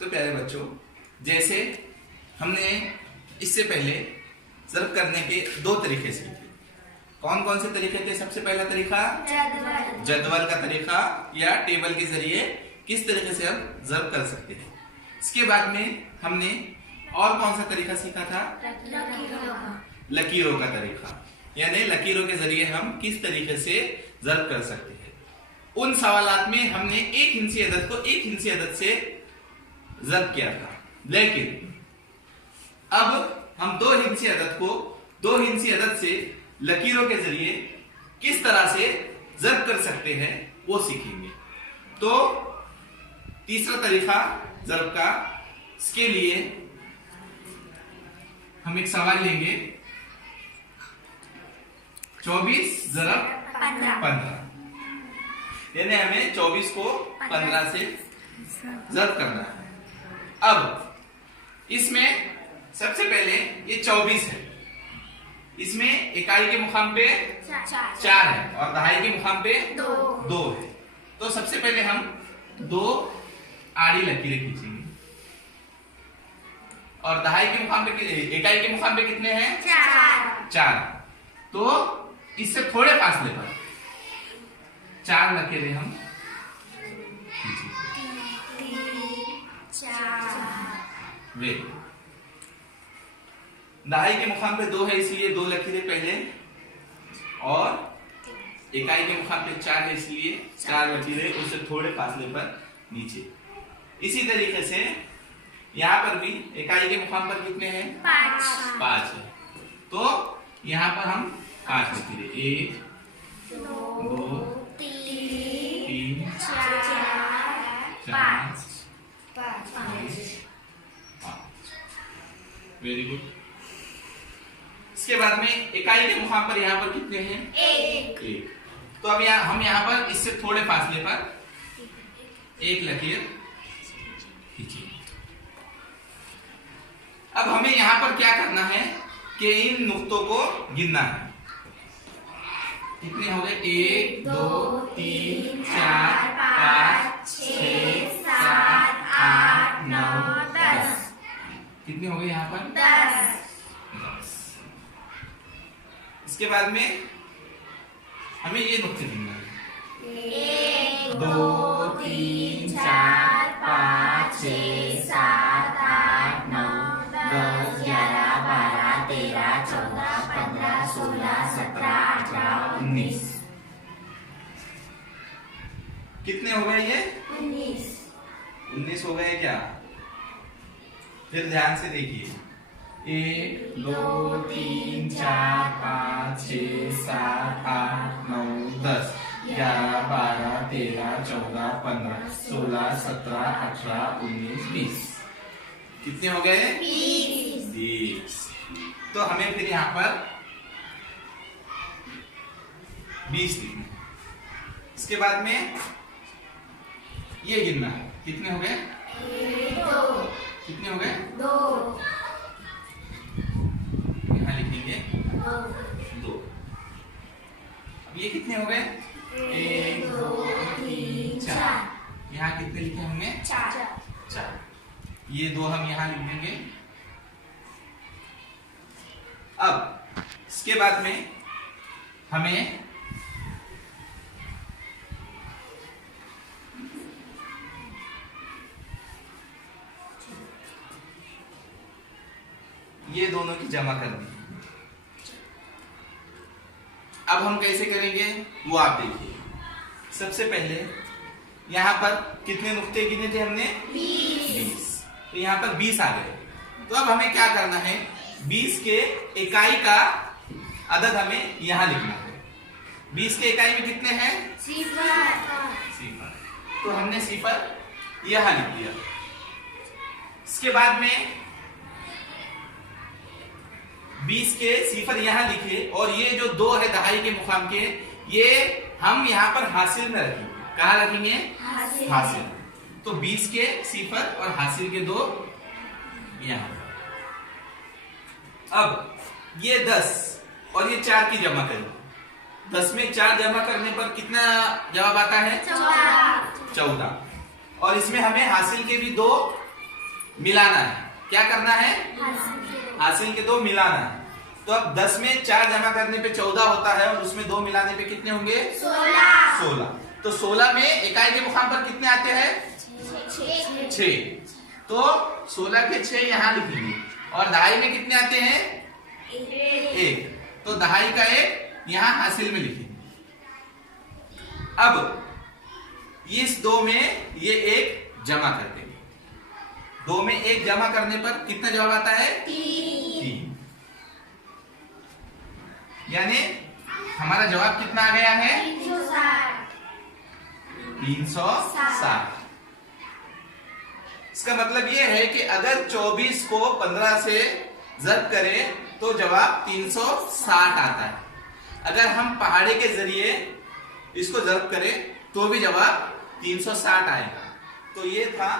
तो प्यारे बच्चों, जैसे हमने इससे पहले ज़र्ब करने के दो तरीके सीखे। कौन कौन से तरीके थे? सबसे पहला तरीका जदवल का तरीका या टेबल के जरिए किस तरीके से हम ज़र्ब कर सकते हैं। इसके बाद में हमने और कौन सा तरीका सीखा था? लकीरों का तरीका, यानी लकीरों के जरिए हम किस तरीके से ज़र्ब कर सकते हैं। उन सवालात में हमने एक हिंसी अदद को एक हिंसी अदद से ज़र्ब किया था, लेकिन अब हम दो हिंसी अदद को दो हिंसी अदद से लकीरों के जरिए किस तरह से ज़र्ब कर सकते हैं वो सीखेंगे। तो तीसरा तरीका ज़र्ब का, इसके लिए हम एक सवाल लेंगे 24 ज़रब 15, यानी हमें 24 को 15 से ज़र्ब करना है। अब इसमें सबसे पहले ये 24 है, इसमें इकाई के मुकाम पे 4 है और दहाई के मुकाम पे 2 है। तो सबसे पहले हम 2 आड़ी लकीरें खींचेंगे और दहाई के मुकाम पे इकाई के मुकाम पे कितने हैं? 4। तो इससे थोड़े फासले पर 4 लकीरें हम वे दहाई के मुकाम पे 2 है, इसलिए 2 लकीरें पहले, और इकाई के मुकाम पे 4 है, इसलिए 4 लकीरें उससे थोड़े फासले पर नीचे। इसी तरीके से यहाँ पर भी इकाई के मुकाम पर कितने हैं? 5 है। तो यहाँ पर हम 5 लकीरें, 1 2 3 4 5। Very good. इसके बाद में इकाई के मुकाम पर यहाँ पर कितने हैं? 1। तो अब हम यहाँ पर इससे थोड़े फासले पर एक लकीर खींचिए। अब हमें यहाँ पर क्या करना है कि इन नुक्तों को गिनना है। कितने हो गए? 1 2 3 4 5 6 7 8 9 10। कितने हो गए यहाँ पर? 10। इसके बाद में हमें ये नुक्ते गिनना है। 1 2 3 4 5 6 7 8 9 10 11 12 13 14 15 16 17 18 19। कितने हो गए ये? 19 हो गए क्या? फिर ध्यान से देखिए, 1 2 3 4 5 6 7 8 9 10 11 12 13 14 15 16 17 18 19 20। कितने हो गए? 20। तो हमें फिर यहाँ पर 20 लिखना है। इसके बाद में ये गिनना है। कितने हो गए? 2। कितने हो गए? 2। यहाँ लिखेंगे 2। अब ये कितने हो गए? 1 2 3 4। यहाँ कितने लिखे हमने? 4। ये 2 हम यहाँ लिख देंगे। अब इसके बाद में हमें ये दोनों की जमा करनी है। अब हम कैसे करेंगे वो आप देखिए। सबसे पहले यहाँ पर कितने नुक्ते गिने थे हमने? 20। तो यहाँ पर 20 आ गए। तो अब हमें क्या करना है? 20 के इकाई का अदद हमें यहाँ लिखना है। 20 के इकाई में कितने हैं? 0। तो हमने 0 यहाँ लिख दिया। इसके बाद में 20 के 0 यहाँ लिखे और ये जो 2 है दहाई के मुकाम के, ये हम यहाँ पर हासिल में रखेंगे। कहाँ रखेंगे? हासिल। तो 20 के 0 और हासिल के 2 यहाँ। अब ये 10 और ये 4 की जमा करेंगे। 10 में 4 जमा करने पर कितना जवाब आता है? 14। और इसमें हमें हासिल के भी 2 मिलाना है। क्या करना है? हासिल के 2 मिलाना है। तो अब 10 में 4 जमा करने पे 14 होता है और उसमें 2 मिलाने पे कितने होंगे? 16। तो 16 में इकाई के मुकाम पर कितने आते हैं? 6। तो 16 के 6 यहाँ लिखेंगे और दहाई में कितने आते हैं? 1। तो दहाई का 1 यहाँ हासिल में लिखेंगे। अब इस 2 में ये 1 जमा कर देंगे। 2 में 1 जमा करने पर कितना जवाब आता है? 3। यानी हमारा जवाब कितना आ गया है? 360। इसका मतलब ये है कि अगर 24 को 15 से ज़ब्त करें तो जवाब 360 आता है। अगर हम पहाड़े के जरिए इसको ज़ब्त करें तो भी जवाब 360 आएगा। तो ये था